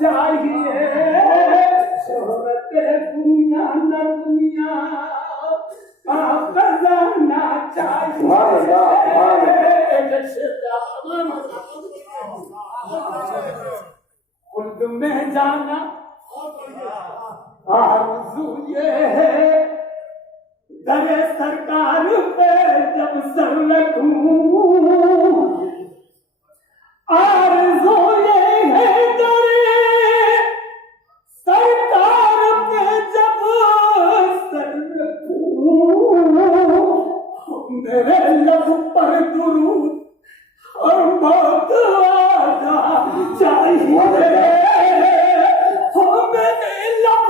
चाहिए शोहरत दुनिया न दुनिया का खजाना चाहिए। खुद में जाना आरज़ू ये है दरे सरकार पे जब सर रखूं, आरज़ू ये है दरे सरकार पे जब सर रखूं, मेरे लब पर दुरूद और मौत आना चाहिए। मेरे लब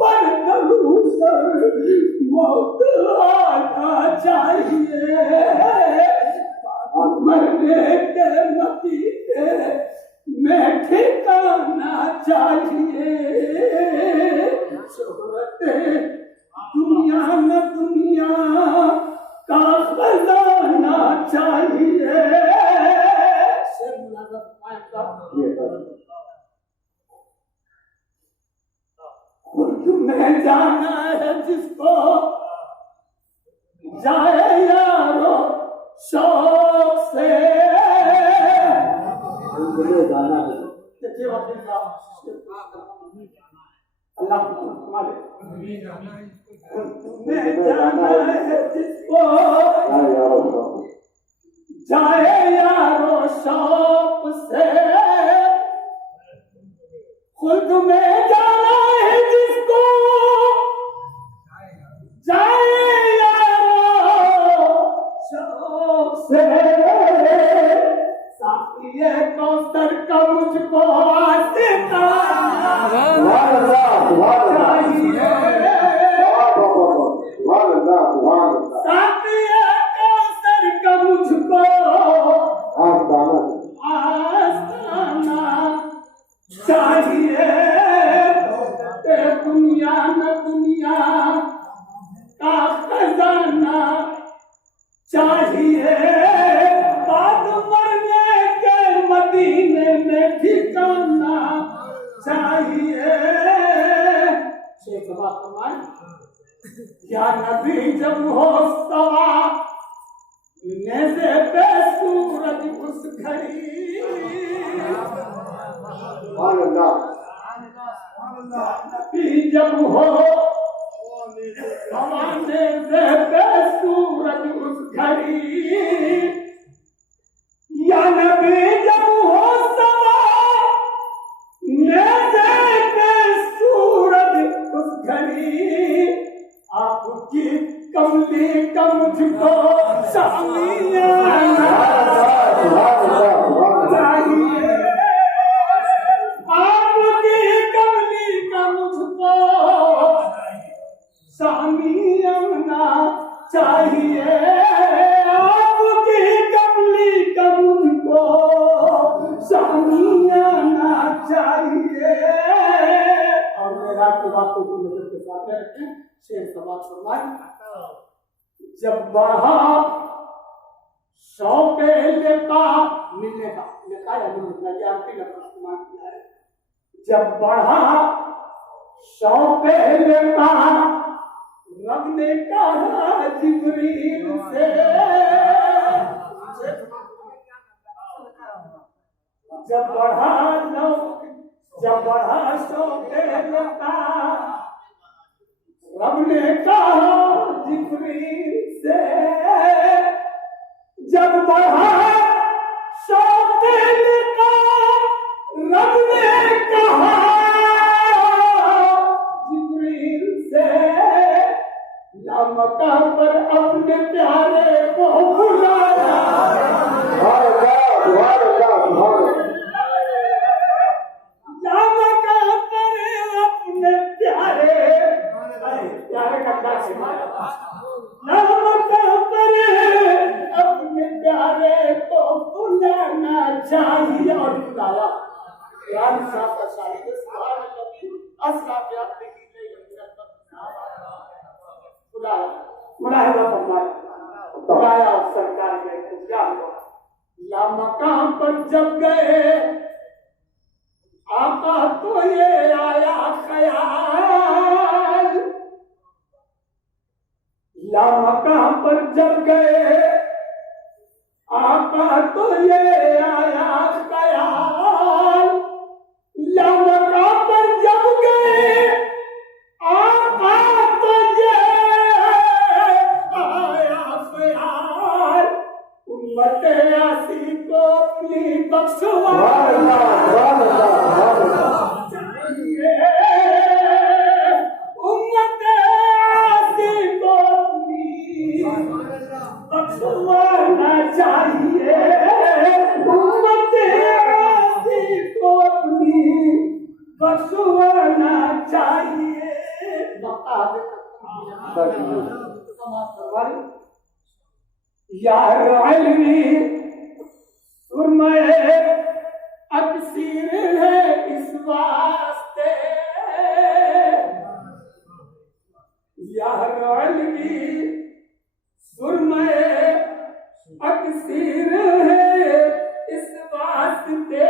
पर दुरूद मौत आना चाहिए। मरने के नतीजे में ठिकाना चाहिए। शोहरत दुनिया न दुनिया का खजाना चाहिए। खुद में जाना है जिसको जाए यारो शौक से। अल्लाह में जाना है जिसको जाए यारो शौक से। खुद में जाना है जिसको जाए यारो शौक से। साथिये कौसर का मुझको आस्था चाहिए। साथिये कौसर का मुझको आस्ताना चाहिए। दुनिया न दुनिया का खजाना चाहिए। बाद मरने के मदीने में ठिकाना चाहिए। या नबी जब हो सवा नेज़े पे सूरज उस घड़ी। नबी जब हो सवा नेज़े पे सूरज उस घड़ी। या नबी जब हो सवा नेज़े पे सूरज उस घड़ी। आपकी कमली का मुझको सामियाना चाहिए। आपकी कमली का मुझको सामियाना चाहिए। आपकी कमली का मुझको सामियाना चाहिए। और मेरा की बातों को नजर के साथ रखें। शेर समाज फरमाए जब बढ़ा शौक लिका मिलने का लिखा है आपकी लफ्ज़ इस्तेमाल किया है। जब बढ़ा शौक लिका रब ने कहा जिब्रील से। जब बढ़ा शौक लिका रब ने कहा जिब्रील से। जब बढ़ा शौक लिका रब ने कहा जिब्रील से। लामका पर अपने प्यारे को बुलाया। अपने प्यारे को बुलाना चाहिए। और बुलाया साहब का शायद बुलाया सरकार के क्या हुआ। या मकाम पर जब गए आप आका तो ये आया ख्याल, लामका पर जब गए आका तो ये आया ख्याल, लामका पर जब गए आका तो ये आया ख्याल, उम्मत यासी को अपनी बख्शवा चाहिए, उम्मत यासी को अपनी बख्शवाना चाहिए, उम्मत यासी को अपनी बख्शवाना चाहिए। यार अलवी सुरमए अक्सीर है इस वास्ते, यार अलवी सुरमए अक्सीर है इस वास्ते,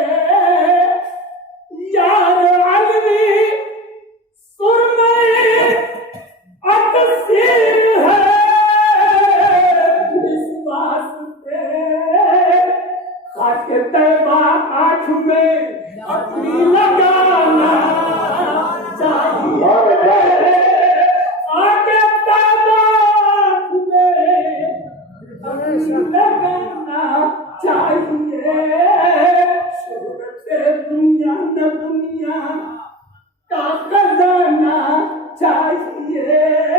यार अलवी सुरमए अक्सीर है इस वास्ते, खाके तैबा आँख में अपनी लगाना चाहिए, खाके तैबा आँख में अपनी लगाना चाहिए, शोहरत दुनिया न दुनिया का खजाना चाहिए।